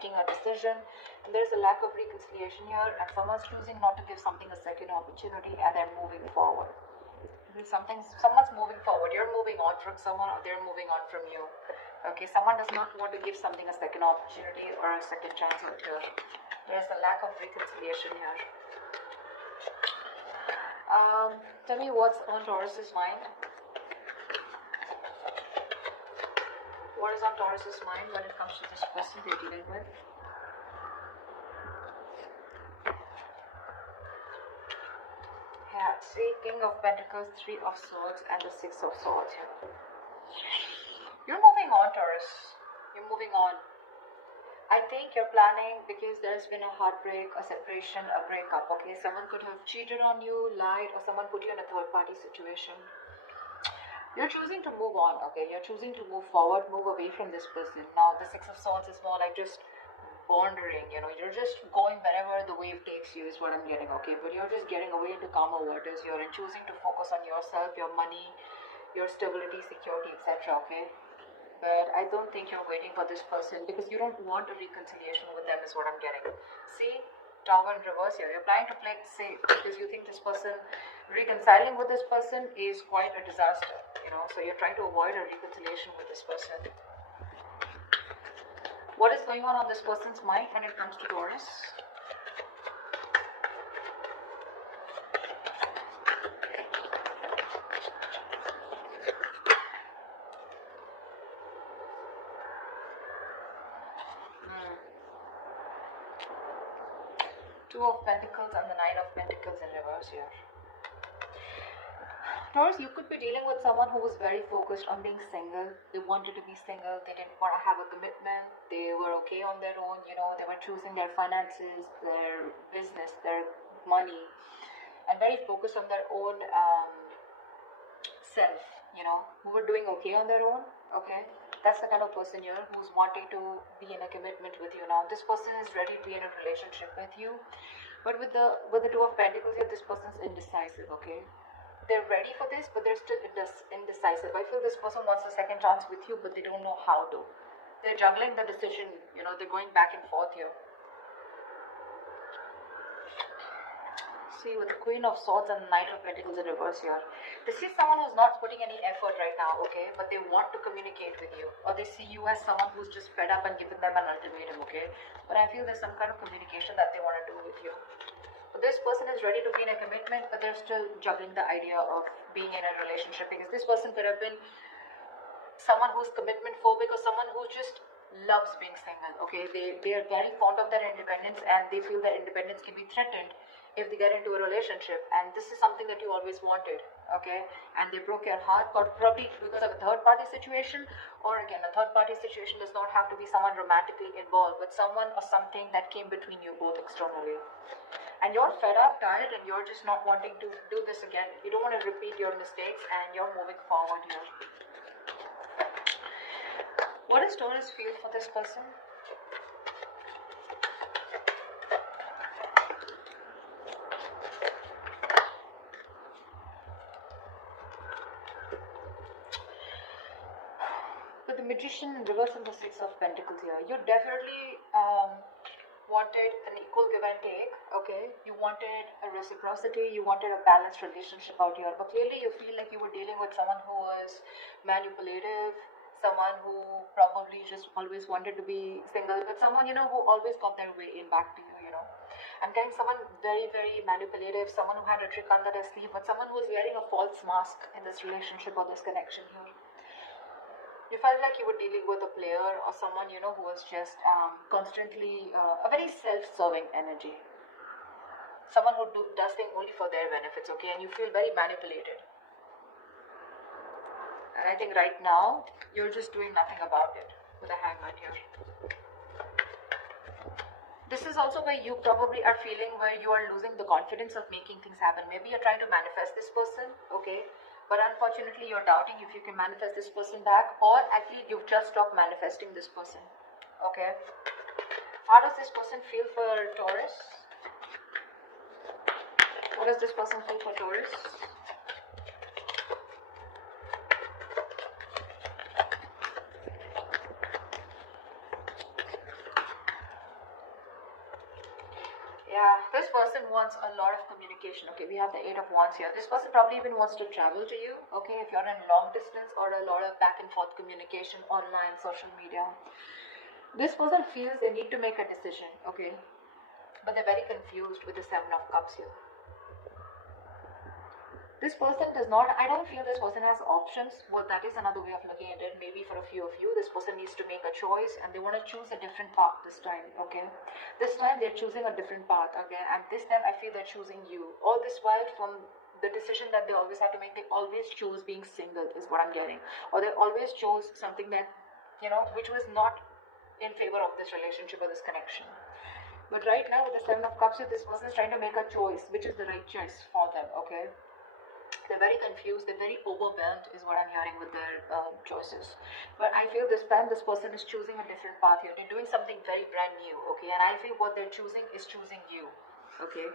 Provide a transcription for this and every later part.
making a decision, and there's a lack of reconciliation here, and someone's choosing not to give something a second opportunity, and they're moving forward. Someone's moving forward. You're moving on from someone, or they're moving on from you. Okay, someone does not want to give something a second opportunity or a second chance out here. There's a lack of reconciliation here. Tell me what's on Taurus's mind. What is on Taurus's mind when it comes to this person they're dealing with? Yeah, see, King of Pentacles, Three of Swords, and the Six of Swords here. You're moving on, Taurus. You're moving on. I think you're planning, because there's been a heartbreak, a separation, a breakup, okay? Someone could have cheated on you, lied, or someone put you in a third-party situation. You're choosing to move on, okay? You're choosing to move forward, move away from this person. Now, the Six of Swords is more like just wandering, you know? You're just going wherever the wave takes you is what I'm getting, okay? But you're just getting away into calmer waters here and choosing to focus on yourself, your money, your stability, security, etc., okay? But I don't think you're waiting for this person, because you don't want a reconciliation with them is what I'm getting. See, Tower in reverse here. You're planning to play it safe because you think this person, reconciling with this person is quite a disaster, you know. So you're trying to avoid a reconciliation with this person. What is going on this person's mind when it comes to Taurus? Two of Pentacles and the Nine of Pentacles in reverse here. Taurus, you could be dealing with someone who was very focused on being single. They wanted to be single. They didn't want to have a commitment. They were okay on their own. You know, they were choosing their finances, their business, their money, and very focused on their own self, you know, who were doing okay on their own, okay? That's the kind of person here who's wanting to be in a commitment with you now. This person is ready to be in a relationship with you, but with the Two of Pentacles here, this person's indecisive, okay? They're ready for this, but they're still indecisive. I feel this person wants a second chance with you, but they don't know how to. They're juggling the decision, you know, they're going back and forth here. See, with the Queen of Swords and the Knight of Pentacles in reverse here. This is someone who's not putting any effort right now, okay? But they want to communicate with you. Or they see you as someone who's just fed up and given them an ultimatum, okay? But I feel there's some kind of communication that they want to do with you. But this person is ready to be in a commitment, but they're still juggling the idea of being in a relationship. Because this person could have been someone who's commitment phobic or someone who just loves being single, okay? They are very fond of their independence, and they feel that independence can be threatened if they get into a relationship, and this is something that you always wanted, okay? And they broke your heart, probably because of a third-party situation, or again, a third-party situation does not have to be someone romantically involved, but someone or something that came between you both externally. And you're fed up, tired, and you're just not wanting to do this again. You don't want to repeat your mistakes, and you're moving forward here. What does Taurus feel for this person? With the Magician in reverse and the Six of Pentacles here, you definitely wanted an equal give and take, okay? You wanted a reciprocity, you wanted a balanced relationship out here, but clearly you feel like you were dealing with someone who was manipulative, someone who probably just always wanted to be single, but someone, you know, who always got their way in back to you, you know. I'm getting someone very, very manipulative, someone who had a trick under their sleeve, but someone who was wearing a false mask in this relationship or this connection here. You felt like you were dealing with a player or someone, you know, who was just constantly a very self-serving energy. Someone who does things only for their benefits, okay? And you feel very manipulated. And I think right now, you're just doing nothing about it with a Hangman here. This is also where you probably are feeling where you are losing the confidence of making things happen. Maybe you're trying to manifest this person, okay? But unfortunately, you're doubting if you can manifest this person back, or actually you've just stopped manifesting this person, okay? How does this person feel for Taurus? What does this person feel for Taurus? This person wants a lot of communication. Okay, we have the 8 of Wands here. This person probably even wants to travel to you. Okay, if you're in long distance or a lot of back and forth communication online, social media. This person feels they need to make a decision. Okay, but they're very confused with the 7 of Cups here. This person does not, I don't feel this person has options. Well, that is another way of looking at it. Maybe for a few of you, this person needs to make a choice and they want to choose a different path this time, okay? This time they're choosing a different path, okay? And this time I feel they're choosing you. All this while, from the decision that they always have to make, they always chose being single is what I'm getting. Or they always chose something that, you know, which was not in favor of this relationship or this connection. But right now with the 7 of Cups, this person is trying to make a choice, which is the right choice for them, okay? They're very confused, they're very overwhelmed is what I'm hearing with their choices. But I feel this time this person is choosing a different path here. They're doing something very brand new, okay? And I feel what they're choosing is choosing you, okay?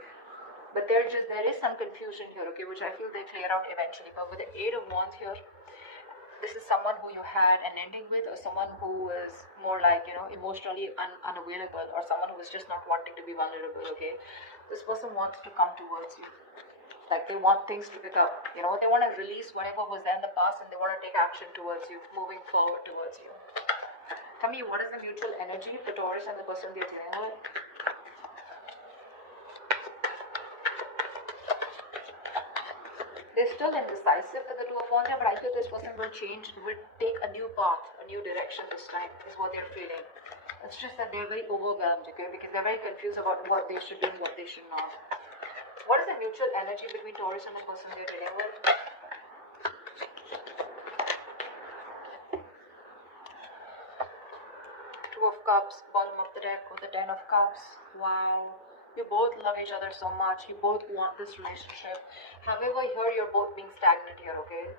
But there is some confusion here, okay, which I feel they clear out eventually. But with the 8 of Wands here, this is someone who you had an ending with, or someone who is more like, you know, emotionally unavailable, or someone who is just not wanting to be vulnerable, okay? This person wants to come towards you. Like they want things to pick up, you know, they want to release whatever was there in the past and they want to take action towards you, moving forward towards you. Tell me, what is the mutual energy for Taurus and the person they're dealing with? They're still indecisive with the 2 of Wands, but I feel this person will change, will take a new path, a new direction this time, is what they're feeling. It's just that they're very overwhelmed, okay, because they're very confused about what they should do and what they should not. What is the mutual energy between Taurus and the person they're dealing with? 2 of Cups, bottom of the deck with the 10 of Cups. Wow. You both love each other so much. You both want this relationship. However, here you're both being stagnant here, okay?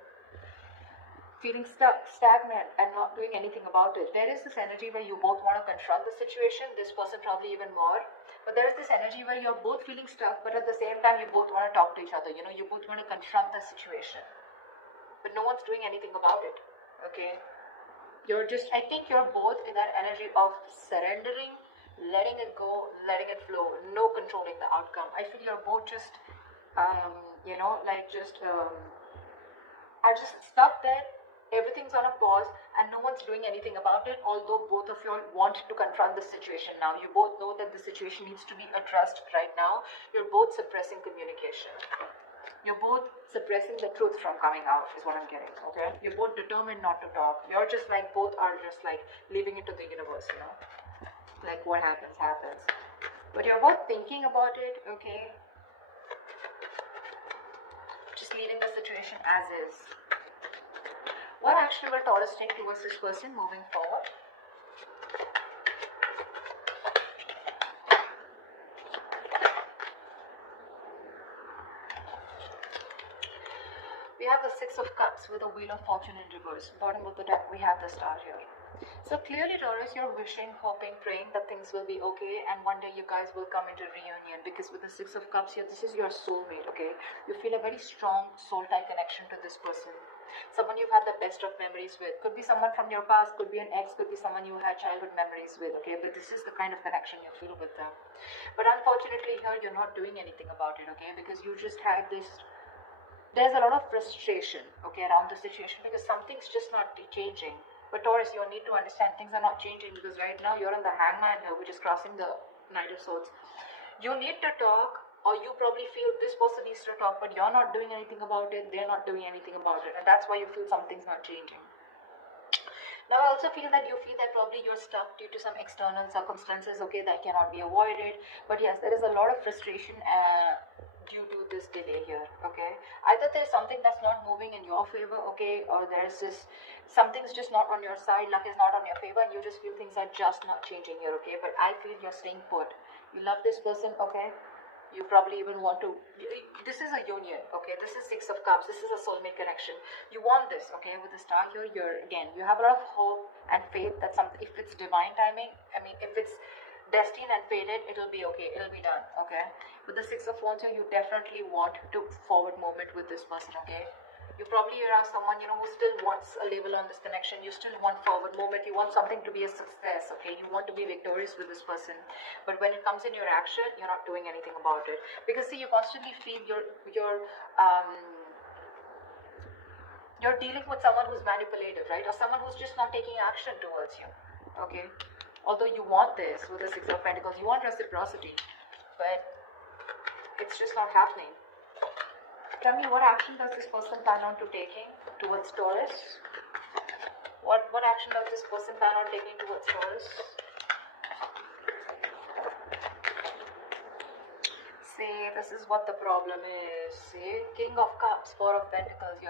Feeling stuck, stagnant, and not doing anything about it. There is this energy where you both want to confront the situation. This person probably even more. But there is this energy where you're both feeling stuck, but at the same time, you both want to talk to each other. You know, you both want to confront the situation. But no one's doing anything about it, okay? I think you're both in that energy of surrendering, letting it go, letting it flow, no controlling the outcome. I feel you're both just, you know, like are just stuck there. Everything's on a pause and no one's doing anything about it, although both of you want to confront the situation now. You both know that the situation needs to be addressed right now. You're both suppressing communication. You're both suppressing the truth from coming out is what I'm getting, okay? You're both determined not to talk. You're just like, both are just like leaving it to the universe, you know? Like what happens, happens. But you're both thinking about it, okay? Just leaving the situation as is. What action will Taurus take towards this person moving forward? We have the 6 of Cups with the Wheel of Fortune in reverse. Bottom of the deck, we have the Star here. So clearly, Taurus, you're wishing, hoping, praying that things will be okay, and one day you guys will come into reunion, because with the 6 of Cups here, this is your soulmate, okay? You feel a very strong soul-tie connection to this person. Someone you've had the best of memories with. Could be someone from your past, could be an ex, could be someone you had childhood memories with, okay? But this is the kind of connection you feel with them. But unfortunately here, you're not doing anything about it, okay? Because you just had this, there's a lot of frustration, okay, around the situation, because something's just not changing. But Taurus, you need to understand things are not changing, because right now you're on the Hangman here, which is crossing the Knight of Swords. You need to talk, or you probably feel this person needs to talk, but you're not doing anything about it, they're not doing anything about it, and that's why you feel something's not changing. Now I also feel that probably you're stuck due to some external circumstances, okay, that cannot be avoided. But yes, there is a lot of frustration due to this delay here, okay? Either there's something that's not moving in your favor, okay, or there's this, something's just not on your side, luck is not on your favor, and you just feel things are just not changing here, okay? But I feel you're staying put. You love this person, okay? You probably even want to, this is a union, okay? This is 6 of Cups, this is a soulmate connection. You want this, okay? With the Star here, you have a lot of hope and faith that something, if it's divine timing, I mean, if it's destined and fated, it'll be okay, it'll be done, okay? With the 6 of Wands here, you definitely want to forward movement with this person, okay? You probably are someone, you know, who still wants a label on this connection. You still want forward movement. You want something to be a success, okay? You want to be victorious with this person. But when it comes in your action, you're not doing anything about it. Because see, you constantly feel you're dealing with someone who's manipulative, right? Or someone who's just not taking action towards you, okay? Although you want this with the Six of Pentacles, you want reciprocity, but it's just not happening. Tell me, what action does this person plan on to taking towards Taurus? What action does this person plan on taking towards Taurus? See, this is what the problem is. See, King of Cups, Four of Pentacles.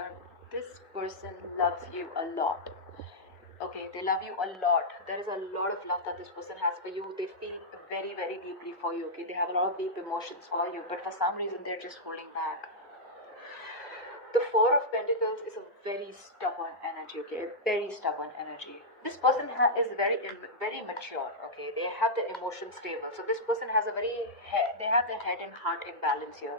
This person loves you a lot. Okay, they love you a lot. There is a lot of love that this person has for you. They feel very, very deeply for you. Okay, they have a lot of deep emotions for you, but for some reason they're just holding back. The Four of Pentacles is a very stubborn energy, okay? Very stubborn energy. This person is very mature, okay? They have the emotion stable. So this person has they have their head and heart in balance here.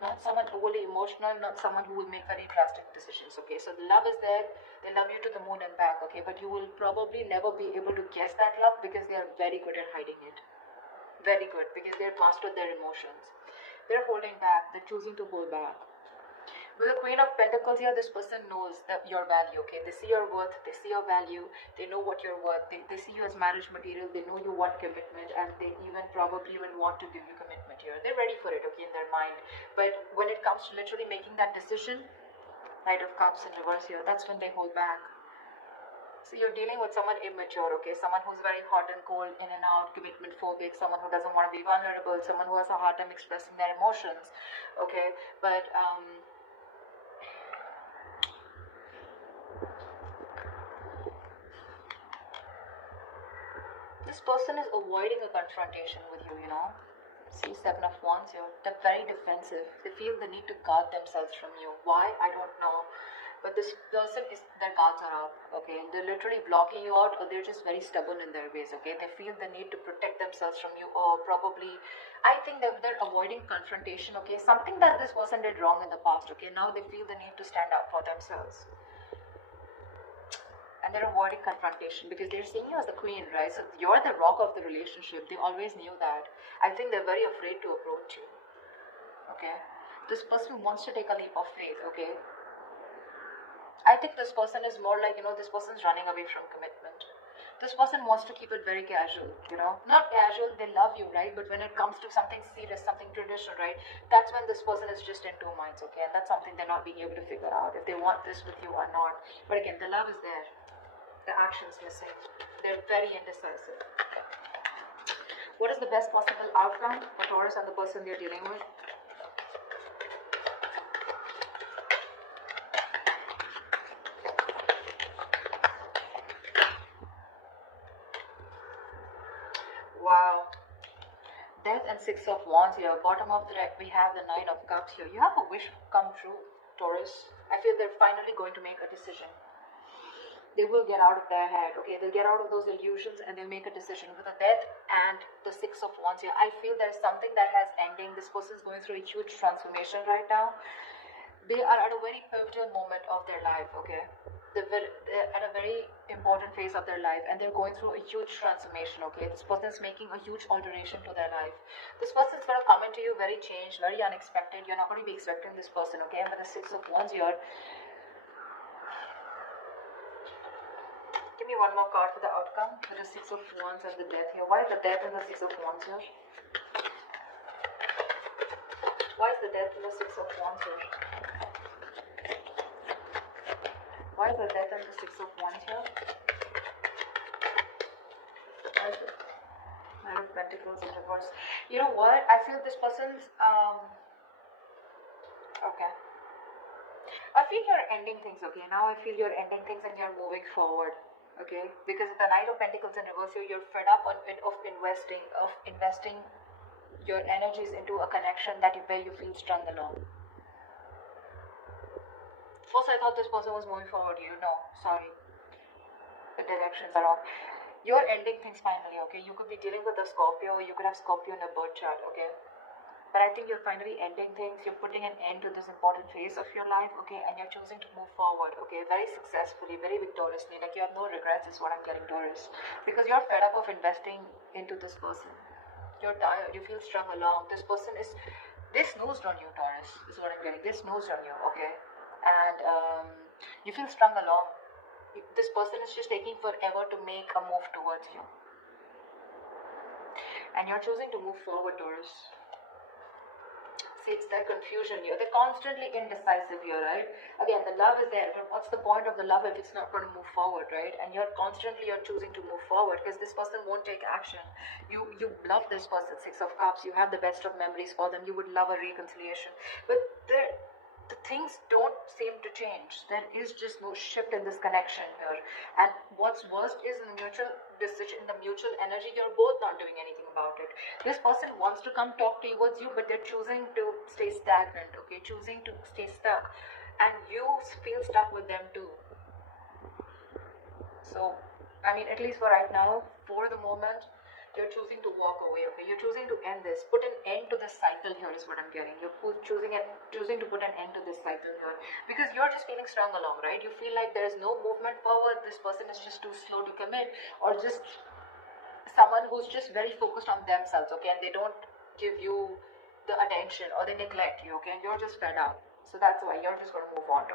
Not someone overly emotional, not someone who will make very drastic decisions, okay? So the love is there. They love you to the moon and back, okay? But you will probably never be able to guess that love because they are very good at hiding it. Very good, because they've mastered their emotions. They're holding back. They're choosing to hold back. With the Queen of Pentacles here, this person knows that your value, okay? They see your worth, they see your value, they know what you're worth, they see you as marriage material, they know you want commitment, and they probably want to give you commitment here. They're ready for it, okay, in their mind. But when it comes to literally making that decision, Knight of Cups in reverse here, that's when they hold back. So you're dealing with someone immature, okay? Someone who's very hot and cold, in and out, commitment phobic, someone who doesn't want to be vulnerable, someone who has a hard time expressing their emotions, okay? But, this person is avoiding a confrontation with you, you know. See, Seven of Wands here. They're very defensive. They feel the need to guard themselves from you. Why? I don't know. But this person their guards are up, okay? They're literally blocking you out, or they're just very stubborn in their ways, okay? They feel the need to protect themselves from you, or probably, I think they're avoiding confrontation, okay? Something that this person did wrong in the past, okay? Now they feel the need to stand up for themselves. And they're avoiding confrontation because they're seeing you as the queen, right? So you're the rock of the relationship. They always knew that. I think they're very afraid to approach you, okay? This person wants to take a leap of faith, okay? I think this person is more like, you know, this person's running away from commitment. This person wants to keep it very casual, you know? Not casual, they love you, right? But when it comes to something serious, something traditional, right? That's when this person is just in two minds, okay? And that's something they're not being able to figure out, if they want this with you or not. But again, the love is there. The action's missing. They're very indecisive. What is the best possible outcome for Taurus and the person they're dealing with? Wow. Death and Six of Wands here. Bottom of the deck, we have the Nine of Cups here. You have a wish come true, Taurus. I feel they're finally going to make a decision. They will get out of their head, okay? They'll get out of those illusions and they'll make a decision. With the Death and the Six of Wands here, I feel there's something that has ending. This person's going through a huge transformation right now. They are at a very pivotal moment of their life, okay? They're at a very important phase of their life, and they're going through a huge transformation, okay? This person's making a huge alteration to their life. This person's going to come into you very changed, very unexpected. You're not going to be expecting this person, okay? And with the Six of Wands here, give me one more card for the outcome. With the Six of Wands and the Death here. Why is the Death and the Six of Wands here? Why is the Death and the Six of Wands here? Why is the Death and the Six of Wands here? Why is the Nine of Pentacles in reverse? You know what? I feel this person's okay. I feel you're ending things, okay? Now I feel you're ending things and you're moving forward, okay? Because the Knight of Pentacles in reverse here, you're fed up of investing your energies into a connection where you feel strung along. First I thought this person was moving forward, you know, sorry. The directions are off. You're ending things finally, okay? You could be dealing with a Scorpio, or you could have Scorpio in a birth chart, okay? But I think you're finally ending things. You're putting an end to this important phase of your life, okay? And you're choosing to move forward, okay? Very successfully, very victoriously. Like you have no regrets is what I'm getting, Taurus. Because you're fed up of investing into this person. You're tired. You feel strung along. This person is... They snoozed on you, Taurus, is what I'm getting. They snoozed on you, okay? And you feel strung along. This person is just taking forever to make a move towards you. And you're choosing to move forward, Taurus. See, it's that confusion here. They're constantly indecisive here, right? Again, the love is there, but what's the point of the love if it's not going to move forward, right? And you're choosing to move forward because this person won't take action. You love this person, Six of Cups. You have the best of memories for them. You would love a reconciliation, but the things don't seem to change. There is just no shift in this connection here. And what's worst is in the mutual decision, the mutual energy, you're both not doing anything about it. This person wants to come talk towards you, but they're choosing to stay stagnant, okay? Choosing to stay stuck. And you feel stuck with them too. So, I mean, at least for right now, for the moment, you're choosing to walk away, okay? You're choosing to end this. Put an end to this cycle here is what I'm getting. You're choosing to put an end to this cycle here. Because you're just feeling strung along, right? You feel like there's no movement forward. This person is just too slow to commit. Or just someone who's just very focused on themselves, okay? And they don't give you the attention or they neglect you, okay? And you're just fed up. So that's why you're just going to move on.